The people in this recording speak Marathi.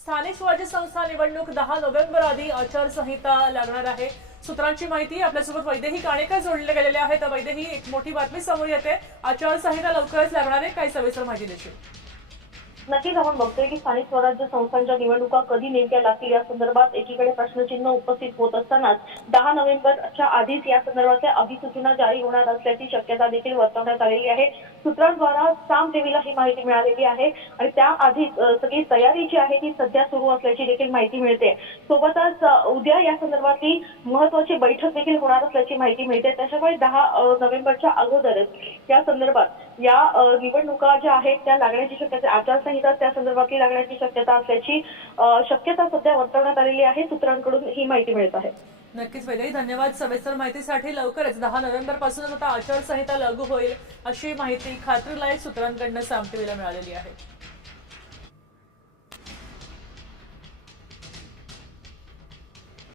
स्थानिक स्वराज्य संस्था निवडणूक दहा नोव्हेंबर आधी आचारसंहिता लागणार आहे. सूत्रांची माहिती आपल्यासोबत वैदेही काणेकर जोडले गेलेले आहेत. वैदेही एक मोठी बातमी समोर येते. आचारसंहिता लवकरच लागणार आहे. काही सविस्तर माहिती देशील. नक्कीच आपण बघतोय की स्थानिक स्वराज्य संस्थांच्या निवडणुका कधी नेमक्या लागतील? या संदर्भात एकीकडे प्रश्नचिन्ह उपस्थित होत असतानाच दहा नोव्हेंबरच्या आधीच या संदर्भातल्या अधिसूचना जारी होणार असल्याची शक्यता देखील वर्तवण्यात आलेली आहे. सूत्रांद्वारा साम देवीला ही माहिती मिळालेली आहे आणि त्याआधीच आधी सगळी तयारी जी आहे ती सध्या सुरू असल्याची देखील माहिती मिळते. सोबतच उद्या या संदर्भातली महत्वाची बैठक देखील होणार असल्याची माहिती मिळते. त्याच्यामुळे दहा नोव्हेंबरच्या अगोदरच या संदर्भात या निवडणुका ज्या आहेत त्या लागण्याची शक्यता आचारसंहिता त्या संदर्भातली लागण्याची शक्यता असल्याची शक्यता सध्या वर्तवण्यात आलेली आहे सूत्रांकडून ही माहिती मिळत आहे. नक्कीच वैदेही धन्यवाद सविस्तर माहितीसाठी. लवकरच दहा नोव्हेंबर पासूनच आता आचारसंहिता लागू होईल अशी माहिती खात्रीलायक सूत्रांकडनं साम मिळालेली आहे.